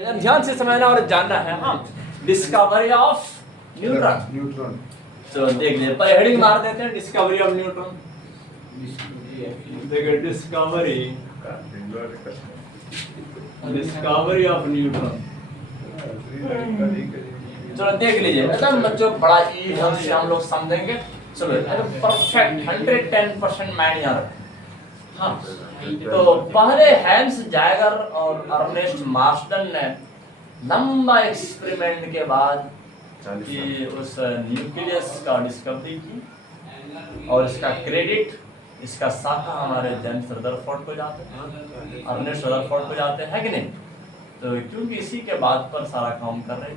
ध्यान से समझना और जानना है। हाँ, डिस्कवरी ऑफ न्यूट्रॉन। तो देख लीजिए, पर हेडिंग मार देते हैं डिस्कवरी ऑफ न्यूट्रॉन। देखिए डिस्कवरी ऑफ न्यूट्रॉन। चलो देख लीजिए, एकदम बच्चों बड़ा ढंग से हम लोग समझेंगे। चलो एकदम परफेक्ट 110% माइंड याद रखें। हाँ, तो पहले हैंस जैगर और अर्नेस्ट मार्शल ने लंबा एक्सपेरिमेंट के बाद कि उस न्यूक्लियस का डिस्कवरी की, और इसका क्रेडिट, इसका शाखा हमारे जेम्स रदरफोर्ड को जाते हैं, अर्नेस्ट रदरफोर्ड को जाते हैं कि नहीं। तो क्योंकि इसी के बाद पर सारा काम कर रहे थे,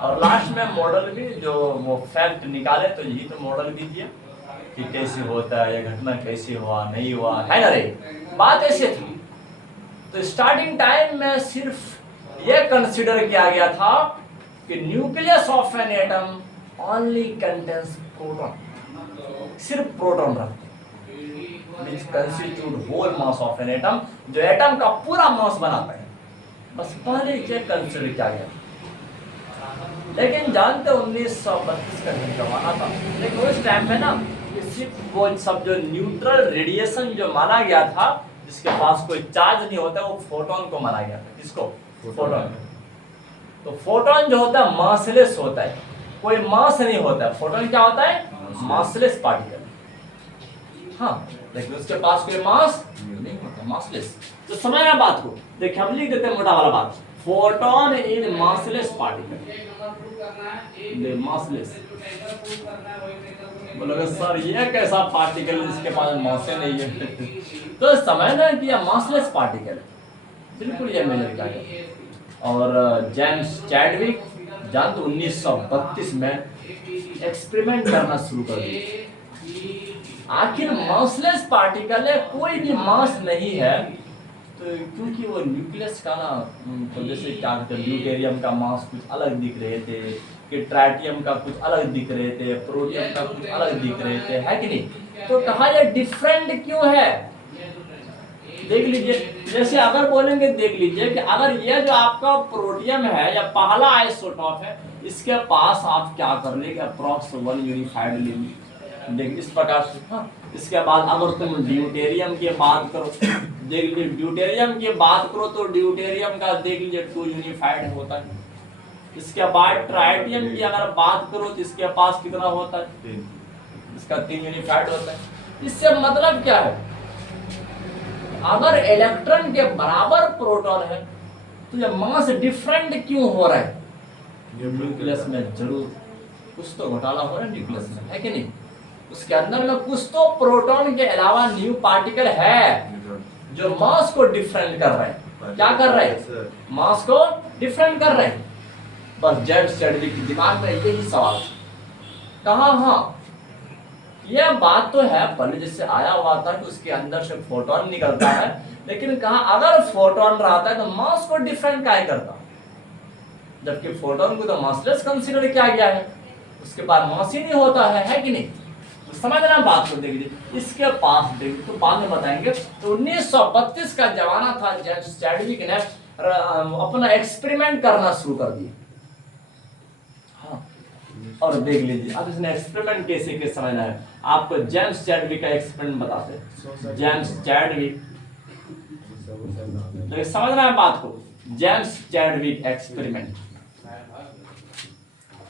और लास्ट में मॉडल भी जो वो फैक्ट निकाले, तो यही तो मॉडल भी दिया कि कैसे होता है, ये घटना कैसे हुआ, नहीं हुआ, है ना रे, बात ऐसे थी। तो स्टार्टिंग टाइम में सिर्फ ये कंसीडर किया गया था कि nucleus of an atom only contains proton, सिर्फ प्रोटॉन रखते हैं, which constitute whole mass of an atom, जो एटम का पूरा मास बनाता है। बस पहले ये कंसीडर किया गया। लेकिन जानते 1932 का जमाना था, लेकिन उस टाइम में ना सिर्फ वो सब जो न्यूट्रल रेडिएशन जो माना गया था, जिसके पास कोई चार्ज नहीं होता, वो फोटोन को माना गया था। किसको? फोटोन। तो फोटोन जो होता है मासलेस होता है, कोई मास नहीं होता है। फोटोन क्या होता है? Massless particle. हाँ, लेकिन उसके पास कोई मास नहीं होता, मासलेस। तो समझना बात को, देखिए हम लिख देते हैं मोटा वाला बात, photon in massless particle, massless. बोलोगे सर ये कैसा पार्टिकल जिसके पास मास नहीं है? तो समझना कि यह मासलेस पार्टिकल है, बिल्कुल ये मेजर किया गया। और जेम्स चैडविक जानते 1932 में एक्सपेरिमेंट करना शुरू कर दिया। आखिर मासलेस पार्टिकल है, कोई भी मास नहीं है, तो क्योंकि वो न्यूक्लियस का ना, तो जैसे क्या कहते हैं, ड्यूटेरियम का मास कुछ अलग दिख रहे थे, कि ट्राइटियम का कुछ अलग दिख रहे थे, प्रोटियम का कुछ अलग दिख रहे थे, है कि नहीं। तो कहा ये डिफरेंट क्यों है? देख लीजिए, जैसे अगर बोलेंगे, देख लीजिए कि अगर ये जो आपका प्रोटियम है या पहला आइसोटॉप है, इसके पास आप क्या कर लेंगे, अप्रॉक्स 1 यूनिफाइड लिमिट। देख इस प्रकार से। हाँ, इसके बाद अगर तुम ड्यूटेरियम की बात करो, देख लीजिए ड्यूटेरियम की बात करो तो ड्यूटेरियम का देख लीजिए 2 यूनिफाइड होता है। इसके बाद ट्राइटियम की अगर बात करो तो इसके पास कितना होता है? 3। इसका 3 यूनिफाइड होता है। इससे मतलब क्या है? अगर इलेक्ट्रॉन के बराबर प्रोटॉन है तो ये मास डिफरेंट क्यों हो रहा है? न्यूक्लियस में जरूर कुछ तो घोटाला हो रहा है, न्यूक्लियस में, है कि नहीं। उसके अंदर में कुछ तो प्रोटॉन के अलावा न्यू पार्टिकल है जो मास को डिफरेंट कर रहे हैं। क्या कर रहे हैं? मास को डिफरेंट कर रहे हैं। बस जेम्स चैडविक के दिमाग में यही सवाल कहा। हाँ, यह बात तो है, पहले जिससे आया हुआ था कि उसके अंदर से फोटोन निकलता है, लेकिन कहा अगर फोटोन रहता है तो मास को डिफरेंट काहे करता, जबकि फोटोन को तो मासलेस कंसीडर किया गया है, उसके बाद मास ही नहीं होता है कि नहीं। तो समझना बात को। देख लीजिए, इसके पास देख तो बाद में बताएंगे। तो 1932 का जमाना था, जेम्स चैडविक ने अपना एक्सपेरिमेंट करना शुरू कर दिया। हाँ, और देख लीजिए अब इसने एक्सपेरिमेंट कैसे कैसे समझना है आपको। जेम्स चैडविक का एक्सपेरिमेंट बताते हैं। जेम्स चैडविक, तो समझना है बात को, जेम्स चैडविक एक्सपेरिमेंट।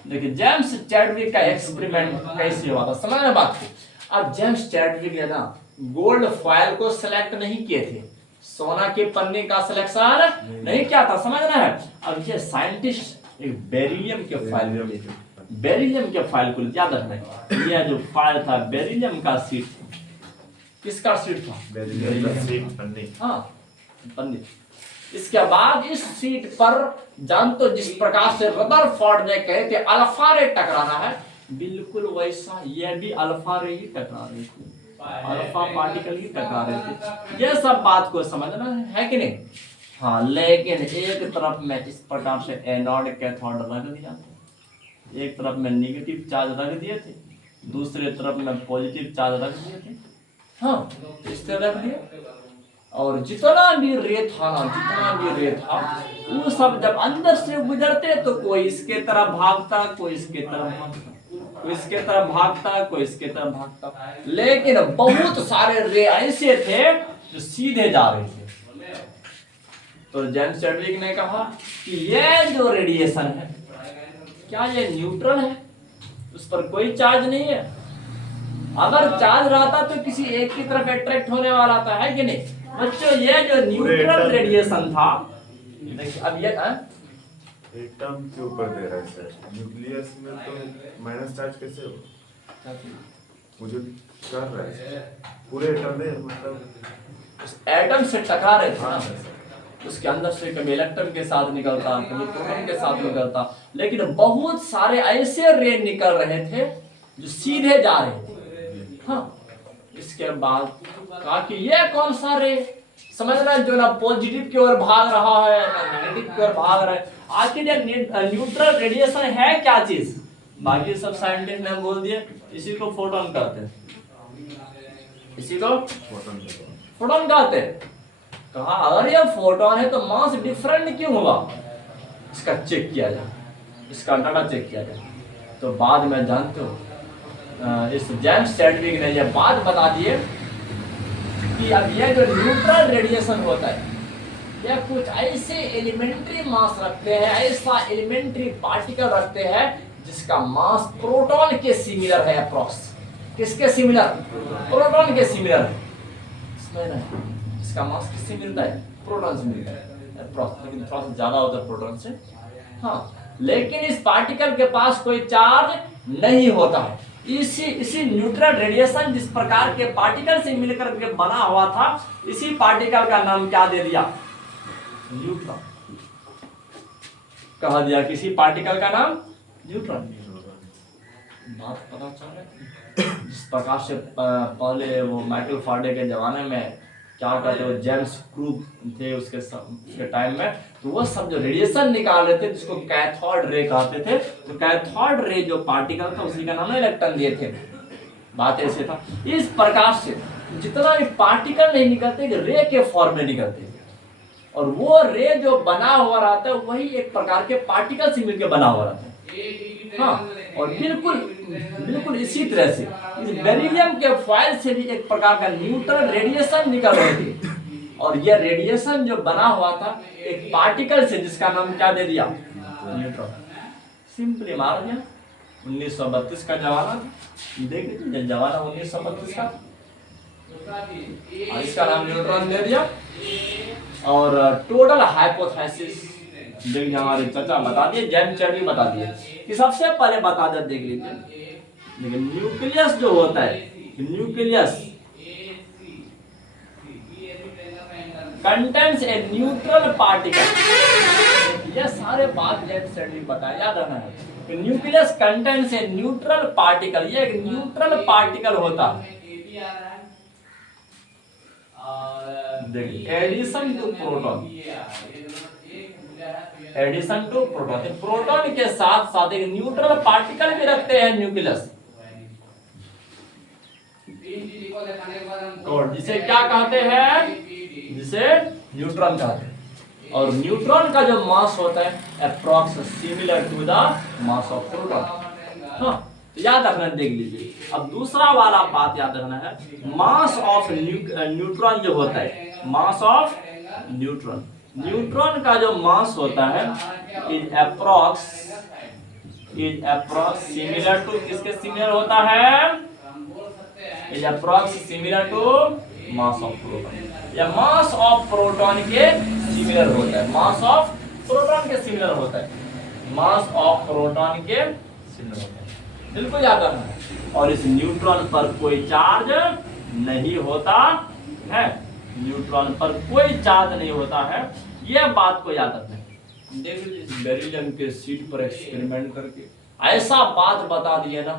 देखिए जेम्स चैडविक का एक्सपेरिमेंट कैसे हुआ था, समझना बात को। अब जेम्स चैडविक ने ना गोल्ड फॉयल को सिलेक्ट नहीं किए थे, सोना के पन्ने का सिलेक्शन नहीं किया था, समझना है। अब ये साइंटिस्ट एक बेरिलियम के फॉयल को लेते, बेरिलियम के फॉयल को याद रखना। यह जो फॉयल था बेरिलियम का सीट, किसका सीट था? बेरिलियम का सीट, पन्नी। हाँ, पन्नी। इसके बाद इस सीट पर जानते जिस प्रकार से रदरफोर्ड ने कहे थे अल्फा रे टकराना है, बिल्कुल वैसा ये भी अल्फा रे ही टकरा रहे थे, अल्फा पार्टिकल ही टकरा रहे थे। ये सब बात को समझना है कि नहीं। हाँ, लेकिन एक तरफ में इस प्रकार से एनोड कैथोड रख दिया, एक तरफ में निगेटिव चार्ज रख दिए थे, दूसरे तरफ में पॉजिटिव चार्ज रख दिए थे। हाँ, इस तरह रख दिया। और जितना भी रे था ना, जितना भी रे था, वो सब जब अंदर से गुजरते तो कोई इसके तरफ भागता, कोई इसके तरफ भागता, कोई इसके तरफ भागता, कोई इसके तरफ भागता, लेकिन बहुत सारे रे ऐसे थे जो सीधे जा रहे थे। तो जेम्स चैडविक ने कहा कि ये जो रेडिएशन है, क्या ये न्यूट्रल है? उस पर कोई चार्ज नहीं है। अगर चार्ज रहता तो किसी एक की तरफ अट्रैक्ट होने वाला था, है कि नहीं बच्चों? ये जो न्यूट्रल रेडिएशन था, देखिए अब ये एक टर्म के ऊपर दे रहा है सर, न्यूक्लियस में तो माइनस चार्ज कैसे हो? मुझे कर रहा है पूरे एटम में, मतलब उस एटम से टकरा रहे थे ना, उसके अंदर से कभी इलेक्ट्रॉन के साथ निकलता, कभी प्रोटॉन के साथ निकलता, लेकिन बहुत सारे ऐसे रे निकल रहे थे जो सीधे जा रहे थे। हाँ, इसके बाद कहा कि ये कौन सा रे, समझना, जो ना पॉजिटिव की ओर भाग रहा है ना नेगेटिव की ओर भाग रहा है। आखिर ये न्यूट्रल रेडिएशन है क्या चीज? बाकी सब साइंटिस्ट ने बोल दिए इसी को फोटोन कहते हैं, इसी को फोटोन कहते हैं। कहा अगर ये फोटोन है तो मास डिफरेंट क्यों हुआ, इसका चेक किया जाए, इसका डाटा चेक किया जाए। तो बाद में जानते हो इस जेम्स चैडविक ने यह बात बता दिए कि अब यह जो न्यूट्रल रेडिएशन होता है, यह कुछ ऐसे एलिमेंट्री मास रखते हैं, ऐसा एलिमेंट्री पार्टिकल रखते हैं जिसका मास प्रोटॉन के सिमिलर है अप्रॉक्स। किसके सिमिलर? प्रोटॉन के सिमिलर है। इसमें ना इसका मास किससे मिलता है? प्रोटॉन से मिलता है अप्रॉक्स, लेकिन थोड़ा सा ज्यादा होता है प्रोटॉन से। हाँ, लेकिन इस पार्टिकल के पास कोई चार्ज नहीं होता है। इसी न्यूट्रल रेडिएशन जिस प्रकार के पार्टिकल से मिलकर के बना हुआ था, इसी पार्टिकल का नाम क्या दे दिया? न्यूट्रॉन कहा दिया। किसी पार्टिकल का नाम न्यूट्रॉन। बात पता चल रहा है? जिस प्रकार से पहले वो माइकल फाराडे के जमाने में क्या कहते हैं, जेम्स क्रूग थे उसके टाइम में, तो वो सब जो रेडिएशन निकाल रहे थे जिसको कैथोड रे कहते थे, तो कैथोड रे जो पार्टिकल था उसी का नाम इलेक्ट्रॉन दिए थे। बात ऐसे था। इस प्रकार से जितना भी पार्टिकल नहीं निकलते, रे के फॉर्म में निकलते, और वो रे जो बना हुआ रहता है वही एक प्रकार के पार्टिकल से मिलकर बना हुआ रहता है। हाँ, और बिल्कुल इसी तरह से इस बेरिलियम के फॉइल से भी एक प्रकार का न्यूट्रल रेडिएशन निकल रहे थे, और यह रेडिएशन जो बना हुआ था एक पार्टिकल से जिसका नाम क्या दे दिया? न्यूट्रॉन। सिंपली मार दिया। 1932 का जमाना था, देख लीजिए जमाना 1932 का, इसका नाम न्यूट्रॉन दे दिया। और टोटल हाइपोथेसिस देखिए हमारे चाचा बता दिए, जेम्स चैडविक बता दिए कि सबसे पहले बता दे, देख लीजिए, लेकिन न्यूक्लियस जो होता है, nucleus contains a neutral particle. ये सारे बात जेम्स चैडविक बताया, याद रखना है कि nucleus contains a neutral particle, ये एक न्यूट्रल पार्टिकल होता है। देखिए addition to proton, addition to proton, proton के साथ साथ एक न्यूट्रल पार्टिकल भी रखते हैं न्यूक्लियस, और जिसे क्या कहते हैं? जिसे न्यूट्रॉन कहते हैं। और न्यूट्रॉन का जो मास होता है approx similar to the mass of proton. हाँ, याद रखना, देख लीजिए। अब दूसरा वाला बात याद रखना है, मास ऑफ न्यूट्रॉन जो होता है, मास ऑफ न्यूट्रॉन, न्यूट्रॉन का जो मास होता है इज अप्रॉक्स सिमिलर टू, किसके सिमिलर होता है? Is approx similar to mass of proton, या मास ऑफ प्रोटॉन के सिमिलर होता है, मास ऑफ प्रोटॉन के सिमिलर होता है, मास ऑफ प्रोटॉन के सिमिलर होता है। बिल्कुल याद रखना है। और इस न्यूट्रॉन पर कोई चार्ज नहीं होता है, न्यूट्रॉन पर कोई चार्ज नहीं होता है, यह बात को याद रखना है। देख लीजिए बेरिलियम के सीट पर एक्सपेरिमेंट करके ऐसा बात बता दिया ना,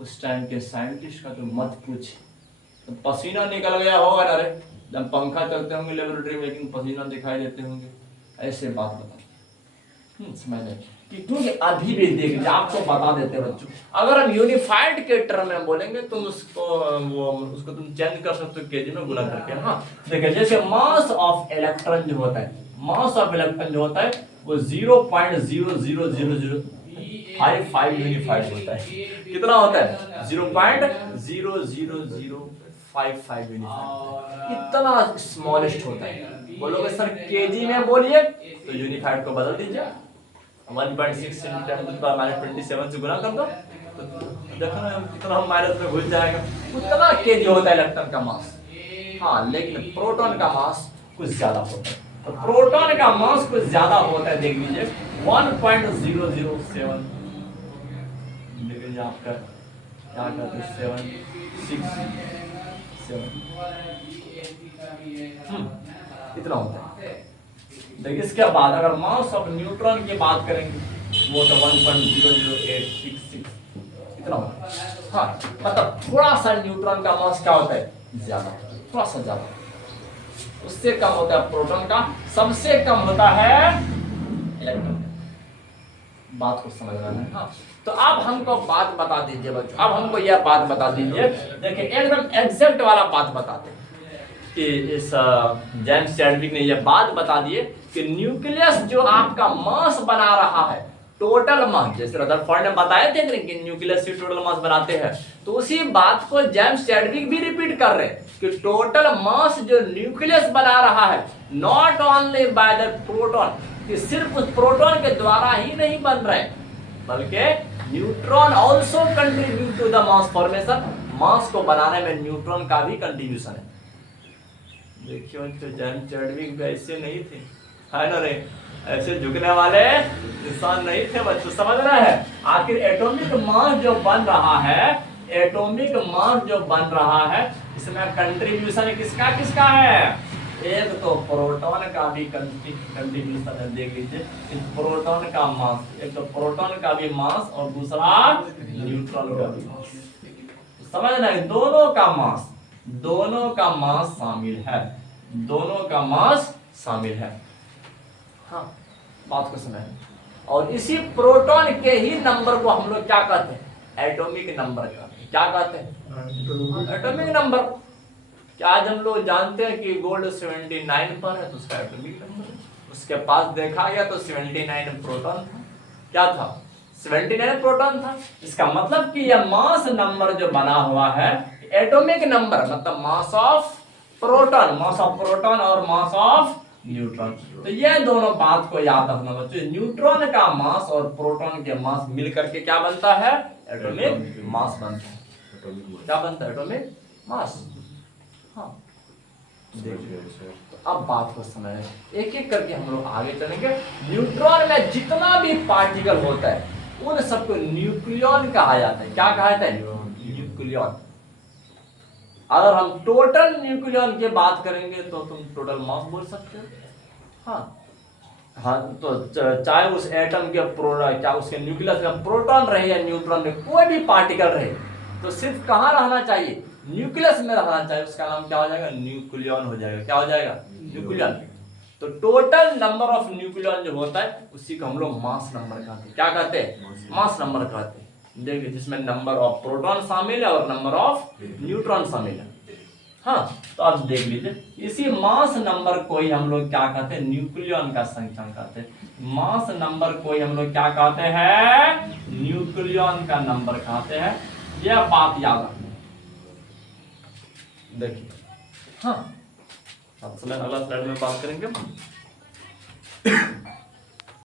उस टाइम के साइंटिस्ट का तो मत पूछ, तो पसीना निकल गया होगा ना रे, जब पंखा चलते होंगे लेबोरेटरी में, लेकिन पसीना दिखाई देते होंगे, ऐसे बात बता। समझ कि क्योंकि अभी भी देख लीजिए, आपको बता देते हैं बच्चों, अगर हम यूनिफाइड के टर्म में बोलेंगे तुम उसको तुम चेंज कर सकते हो केजी में गुना करके। हाँ देखिए, जैसे मास ऑफ इलेक्ट्रॉन जो होता है, मास ऑफ इलेक्ट्रॉन जो होता है वो 0.00055 यूनिफाइड होता है। कितना होता है? 0.00055 यूनिफाइड, इतना स्मॉलेस्ट होता है। बोलोगे सर केजी में बोलिए तो यूनिफाइड को बदल दीजिए, 1.6 × 10⁻27 से गुना कर दो, तो देखो ना कितना हम माइनस में घुस जाएगा। उतना केजी होता है इलेक्ट्रॉन का मास। हाँ लेकिन प्रोटॉन का मास कुछ ज्यादा होता है, तो प्रोटॉन का मास कुछ ज्यादा होता है। देख लीजिए 1.007, देख लीजिए आपका क्या कहते हैं 767 इतना होता है। देखिए इसके बाद अगर मास ऑफ न्यूट्रॉन की बात करेंगे वो तो 1.00866 इतना होता है। हाँ मतलब थोड़ा सा न्यूट्रॉन का मास क्या होता है? ज्यादा, थोड़ा सा ज्यादा। उससे कम होता है प्रोटॉन का, सबसे कम होता है इलेक्ट्रॉन। बात को समझना है। हाँ तो अब हमको बात बता दीजिए बच्चों, अब हमको यह बात बता दीजिए, देखिए एकदम एग्जैक्ट वाला बात बताते हैं कि इस जेम्स चैडविक ने यह बात बता दिए कि न्यूक्लियस जो आपका मास बना रहा है, टोटल मास, जैसे रदरफोर्ड ने बताए थे कि न्यूक्लियस से टोटल मास बनाते हैं, तो उसी बात को जेम्स चैडविक भी रिपीट कर रहे हैं कि टोटल मास जो न्यूक्लियस बना रहा है, not only by the proton, कि सिर्फ उस प्रोटॉन के द्वारा ही नहीं बन रहे, बल्कि neutron also contribute to the mass formation. Mass को बनाने में न्यूट्रॉन का भी कंट्रीब्यूशन है। देखिए तो जेम्स चैडविक ऐसे नहीं थे, है ना रे, ऐसे झुकने वाले इंसान नहीं थे बच्चों, समझ रहे हैं। आखिर एटॉमिक मास जो बन रहा है, एटॉमिक मास जो बन रहा है, इसमें कंट्रीब्यूशन किसका किसका है? एक तो प्रोटॉन का भी कंट्रीब्यूशन है। देख लीजिए प्रोटॉन का मास, एक तो प्रोटॉन का भी मास और दूसरा न्यूट्रॉन का भी मास। समझना है, दोनों का मास शामिल है, दोनों का मास शामिल है। हाँ बात को समझ। और इसी प्रोटॉन के ही नंबर को हम लोग क्या कहते हैं? एटॉमिक नंबर कहते हैं। क्या कहते हैं? Atomic number. क्या आज हम लोग जानते हैं कि गोल्ड 79 पर है तो उसका एटॉमिक नंबर है। उसके पास देखा गया तो 79 प्रोटॉन था। क्या था? 79 प्रोटॉन था। इसका मतलब कि यह मास नंबर जो बना हुआ है, एटॉमिक नंबर मतलब मास ऑफ प्रोटॉन और मास ऑफ न्यूट्रॉन। तो ये दोनों बात को याद रखना बच्चों, न्यूट्रॉन का मास और प्रोटॉन के मास मिलकर के क्या बनता है? एटॉमिक मास बनता है। क्या बनता है? Atomic mass. हाँ देखिए तो अब बात को समझ, एक एक करके हम लोग आगे चलेंगे। न्यूट्रॉन में जितना भी पार्टिकल होता है उन सबको न्यूक्लियॉन कहा जाता है। क्या कहा जाता है? न्यूक्लियॉन। अगर हम टोटल न्यूक्लियॉन की बात करेंगे तो तुम टोटल मास बोल सकते हो। हाँ तो चाहे उस एटम के क्या उसके न्यूक्लियस का प्रोटॉन रहे या न्यूट्रॉन रहे, कोई भी पार्टिकल रहे, तो सिर्फ कहाँ रहना चाहिए? न्यूक्लियस में रहना चाहिए। उसका नाम क्या हो जाएगा? न्यूक्लियॉन हो जाएगा। क्या हो जाएगा? न्यूक्लियॉन। तो टोटल नंबर ऑफ न्यूक्लियॉन जो होता है उसी को हम लोग मास नंबर कहते हैं। क्या कहते हैं? मास नंबर कहते हैं। देखिए जिसमें नंबर ऑफ प्रोटॉन शामिल है और नंबर ऑफ न्यूट्रॉन शामिल है। हाँ तो आप देख लीजिए, इसी मास नंबर को ही हम लोग क्या कहते हैं? न्यूक्लियॉन का संख्या कहते हैं। मास नंबर को ही हम लोग क्या कहते हैं? न्यूक्लियॉन का नंबर कहते हैं। यह बात याद रखना। देखिए हाँ अगला स्लाइड में बात करेंगे।